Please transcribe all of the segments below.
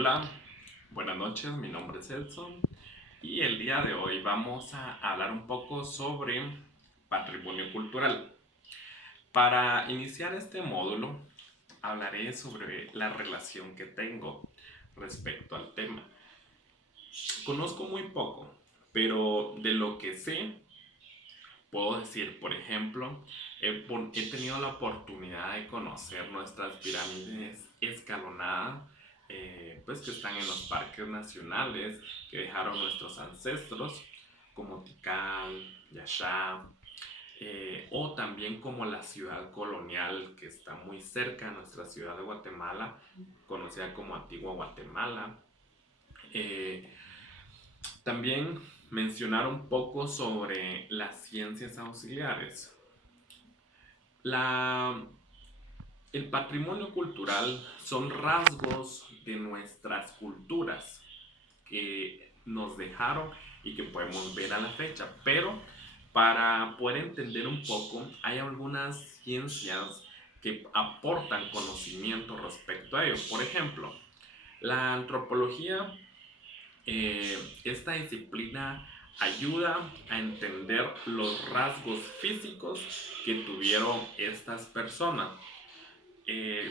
Hola, buenas noches, mi nombre es Edson y el día de hoy vamos a hablar un poco sobre patrimonio cultural. Para iniciar este módulo, hablaré sobre la relación que tengo respecto al tema. Conozco muy poco, pero de lo que sé, puedo decir, por ejemplo, he tenido la oportunidad de conocer nuestras pirámides escalonadas, pues que están en los parques nacionales que dejaron nuestros ancestros, como Tikal, Yashá, o también como la ciudad colonial que está muy cerca de nuestra ciudad de Guatemala, conocida como Antigua Guatemala. Eh, También mencionar un poco sobre las ciencias auxiliares. La, el patrimonio cultural son rasgos de nuestras culturas que nos dejaron y que podemos ver a la fecha, pero para poder entender un poco hay algunas ciencias que aportan conocimiento respecto a ello. Por ejemplo, la antropología, esta disciplina ayuda a entender los rasgos físicos que tuvieron estas personas.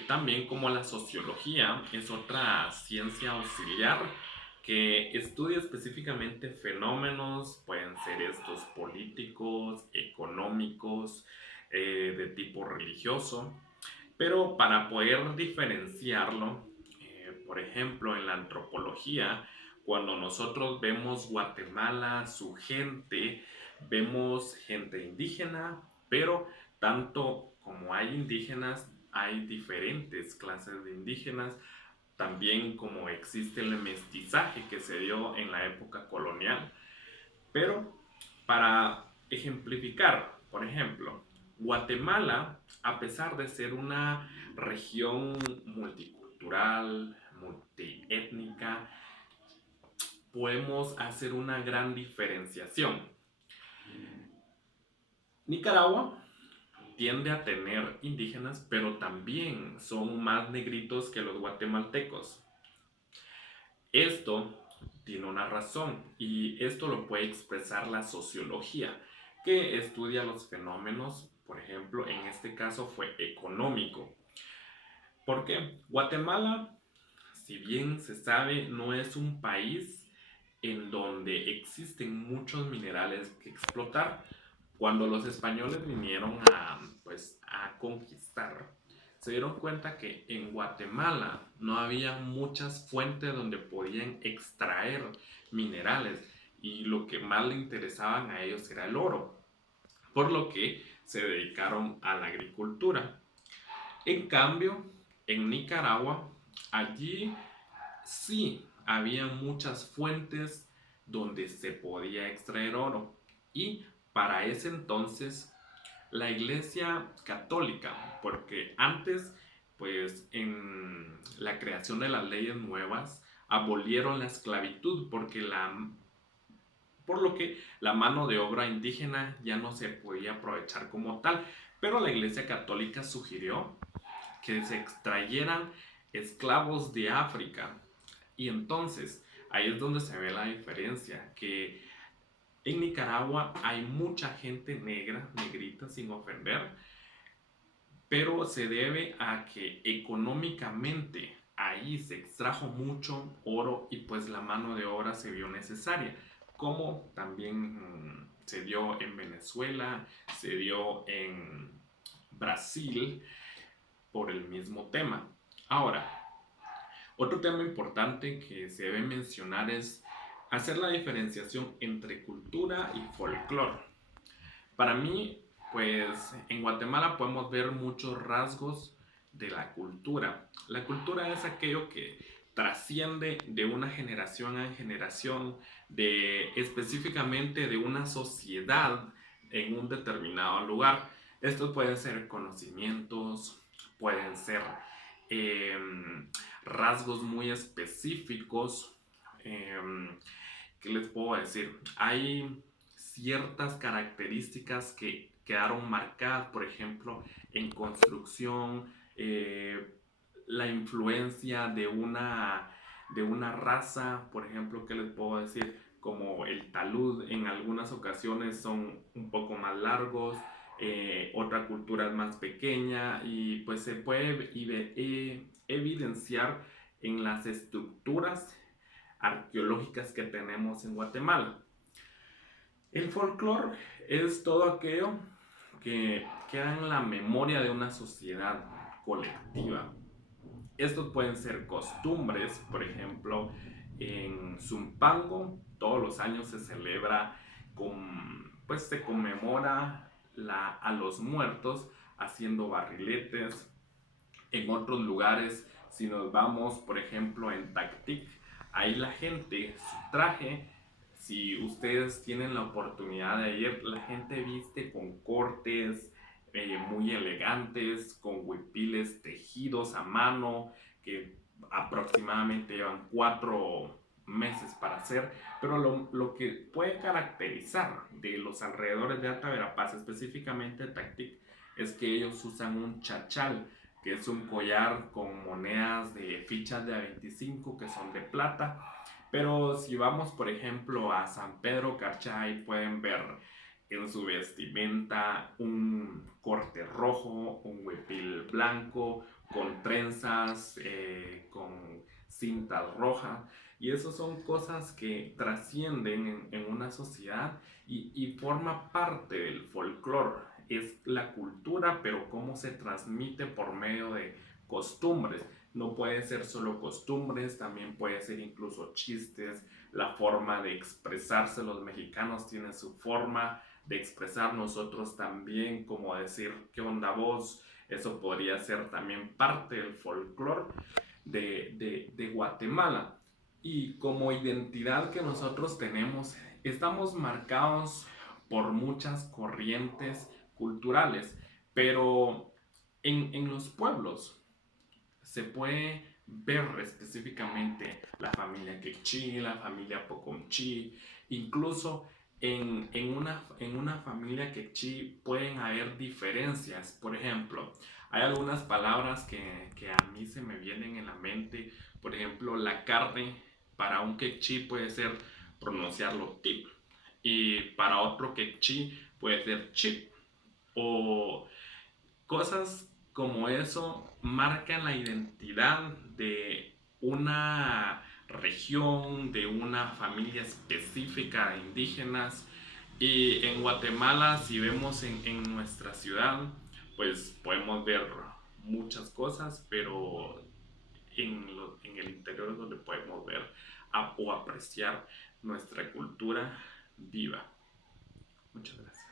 También como la sociología es otra ciencia auxiliar que estudia específicamente fenómenos, pueden ser estos políticos, económicos, de tipo religioso, pero para poder diferenciarlo, por ejemplo, en la antropología, cuando nosotros vemos Guatemala, su gente, vemos gente indígena, pero tanto como hay indígenas, hay diferentes clases de indígenas, también como existe el mestizaje que se dio en la época colonial. Pero para ejemplificar, por ejemplo, Guatemala, a pesar de ser una región multicultural, multiétnica, podemos hacer una gran diferenciación. Nicaragua tiende a tener indígenas, pero también son más negritos que los guatemaltecos. Esto tiene una razón y esto lo puede expresar la sociología, que estudia los fenómenos, por ejemplo, en este caso fue económico. ¿Por qué? Guatemala, si bien se sabe, no es un país en donde existen muchos minerales que explotar. Cuando los españoles vinieron a conquistar, se dieron cuenta que en Guatemala no había muchas fuentes donde podían extraer minerales y lo que más le interesaban a ellos era el oro, por lo que se dedicaron a la agricultura. En cambio, en Nicaragua, allí sí había muchas fuentes donde se podía extraer oro y para ese entonces la Iglesia Católica, porque antes, pues en la creación de las leyes nuevas, abolieron la esclavitud por lo que la mano de obra indígena ya no se podía aprovechar como tal, pero la Iglesia Católica sugirió que se extrayeran esclavos de África. Y entonces ahí es donde se ve la diferencia, que en Nicaragua hay mucha gente negra, negrita sin ofender, pero se debe a que económicamente ahí se extrajo mucho oro y pues la mano de obra se vio necesaria, como también se dio en Venezuela, se dio en Brasil por el mismo tema. Ahora, otro tema importante que se debe mencionar es hacer la diferenciación entre cultura y folclore. Para mí, pues en Guatemala podemos ver muchos rasgos de la cultura. La cultura es aquello que trasciende de una generación a generación, de específicamente de una sociedad en un determinado lugar. Estos pueden ser conocimientos, pueden ser eh, rasgos muy específicos. ¿Qué les puedo decir? Hay ciertas características que quedaron marcadas, por ejemplo, en construcción, la influencia de una raza, por ejemplo, ¿qué les puedo decir? Como el talud, en algunas ocasiones son un poco más largos, otra cultura es más pequeña y pues se puede evidenciar en las estructuras arqueológicas que tenemos en Guatemala. El folclore es todo aquello que queda en la memoria de una sociedad colectiva. Estos pueden ser costumbres, por ejemplo, en Zumpango todos los años se celebra, pues se conmemora a los muertos haciendo barriletes. En otros lugares, si nos vamos, por ejemplo, en Tactic, ahí la gente, su traje, si ustedes tienen la oportunidad de ir, la gente viste con cortes muy elegantes, con huipiles tejidos a mano, que aproximadamente llevan 4 meses para hacer, pero lo que puede caracterizar de los alrededores de Alta Verapaz, específicamente Tactic, es que ellos usan un chachal, que es un collar con monedas de fichas de A25 que son de plata. Pero si vamos, por ejemplo, a San Pedro Carchay, pueden ver en su vestimenta un corte rojo, un huipil blanco, con trenzas, con cintas rojas. Y eso son cosas que trascienden en una sociedad y forma parte del folclore. Es la cultura, pero cómo se transmite por medio de costumbres. No puede ser solo costumbres, también puede ser incluso chistes, la forma de expresarse. Los mexicanos tienen su forma de expresar, nosotros también, como decir, ¿qué onda vos? Eso podría ser también parte del folclore de Guatemala. Y como identidad que nosotros tenemos, estamos marcados por muchas corrientes culturales, pero en los pueblos se puede ver específicamente la familia Quechí, la familia Pocomchi, incluso en una familia Quechí pueden haber diferencias. Por ejemplo, hay algunas palabras que a mí se me vienen en la mente. Por ejemplo, la carne para un Quechí puede ser pronunciarlo tip y para otro Quechí puede ser chip, o cosas como eso marcan la identidad de una región, de una familia específica de indígenas. Y en Guatemala, si vemos en nuestra ciudad, pues podemos ver muchas cosas, pero en el interior es donde podemos ver o apreciar nuestra cultura viva. Muchas gracias.